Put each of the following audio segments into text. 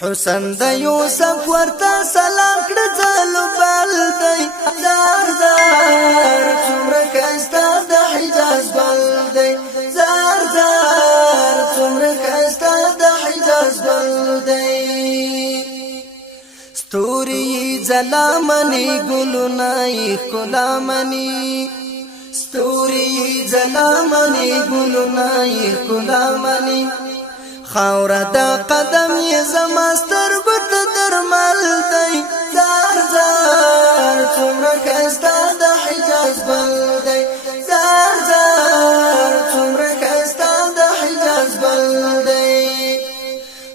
حسن د یوسف ورته سلام کړ ځلو بل دی زار زار څومره ښایسته د حجاز ګل دی زار زار څومره ښایسته د حجاز ګل دی ستوري ځلا منی ګلونه یې ښکلا منی ستوري ځلا منی ګلونه یې ښکلا منی خاورا دا قدم یې زما سترګو ته درمل دی زار زار څومره ښایسته د حجاز ګل دی زار زار څومره ښایسته د حجاز ګل دی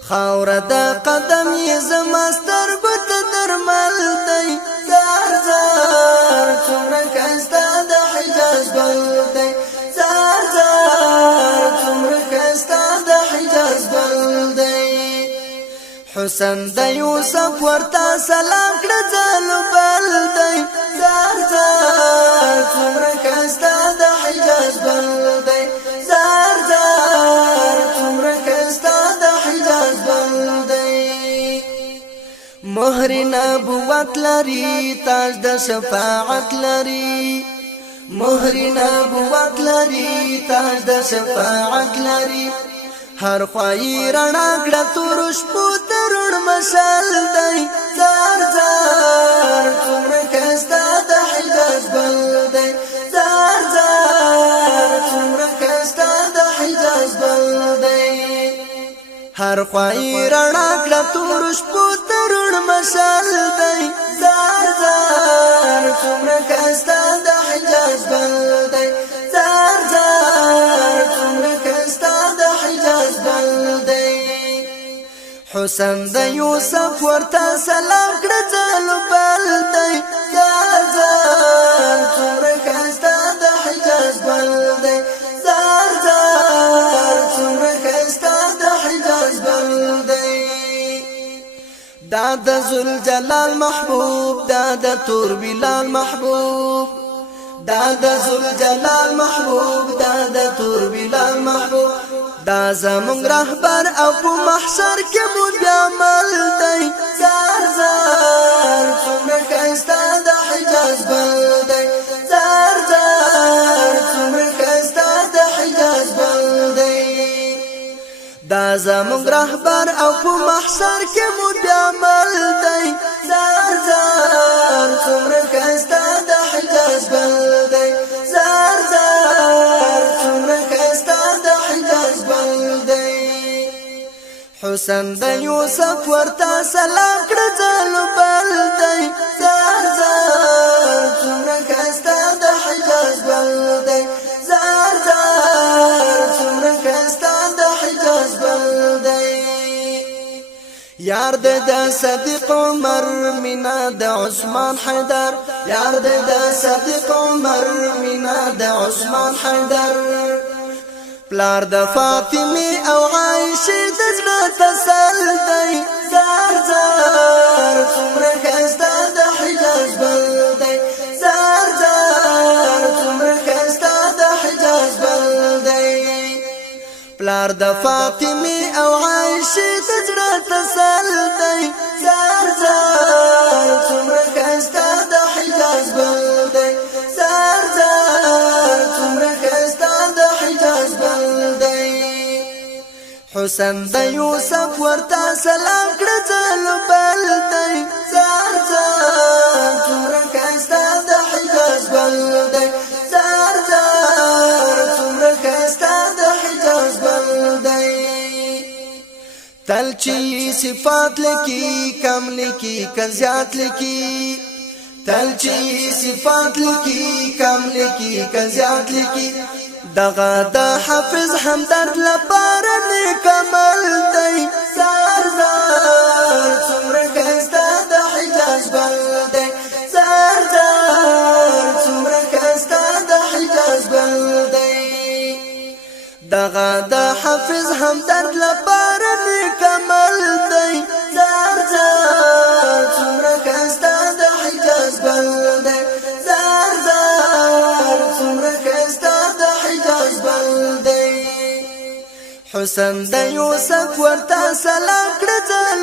خاورا دا قدم یې زما سترګو ته درمل دی زار زار څومره ښایسته د حجاز ګل دی زار زار څومره ښایسته د حجاز ګل دی حسن د یوسف ورته سلام کړ ځلو بل دی زار زار څومره ښایسته د حجاز ګل دی زار زار څومره ښایسته د حجاز ګل دی مهر نبوت لري تاج د شفاعت لري مهر نبوت لري تاج د شفاعت لري هر خوای رڼا کړه تور شپو ترون مشال دی زار زار څومره ښایسته د حجاز ګل دی زار زار څومره ښایسته د حجاز ګل دی هر خوای رڼا کړه تور شپو ترون مشال دی زار زار څومره ښایسته د حجاز ګل دی زار زار څومره ښایسته د حجاز ګل دی حسن د یوسف ورته سلام کړ ځلو بل دی زار زار څومره ښایسته د حجاز ګل دی زار زار څومره ښایسته د حجاز ګل دی دا د ذوالجلال محبوب دا د تور بلال محبوب دا د ذوالجلال محبوب دا د تور بلال محبوب دا زمونږ رهبر او په محشر کې مو بیا مل دی زار زار څومره ښایسته د حجاز ګل دی زار زار څومره ښایسته د حجاز ګل دی دا زمونږ رهبر او په محشر کې مو بیا مل دی زار زار څومره ښایسته د حجاز ګل دی زار زار څومره ښایسته د حجاز ګل دی حسن د یوسف ورته سلام کړ ځلو بل دی زار زار څومره ښایسته د حجاز ګل دی زار زار څومره ښایسته د حجاز ګل دی یار د صدیق عمر مینا د عثمان حیدر یار د صدیق عمر مینا د عثمان حیدر پلار د فاطمه او عائشه د زړه تسل دی زار زار څومره ښایسته د حجاز ګل دی زار زار څومره ښایسته د حجاز ګل دی پلار د فاطمه او عائشه د زړه تسل دی زار زار څومره ښایسته د حجاز ګل دی زار زار څومره ښایسته د حجاز ګل دی حسن د یوسف ورته سلام کړ ځلو بل دی زار زار څومره ښایسته د حجاز ګل دی زار زار څومره ښایسته د حجاز ګل دی تل چې صفات لکی کم لکی کزیات لکی تل چې صفات لکی کم لکی کزیات لکی دغه د حافظ همدرد لپاره نیک عمل دی زار زار څومره ښایسته د حجاز ګل دی زار زار څومره ښایسته د حجاز ګل دی دغه د حافظ همدرد لپاره نیک عمل دی زار زار څومره ښایسته د حجاز ګل دی زار زار څومره ښایسته د حجاز ګل دی حسن د یوسف ورته سلام کړ ځلو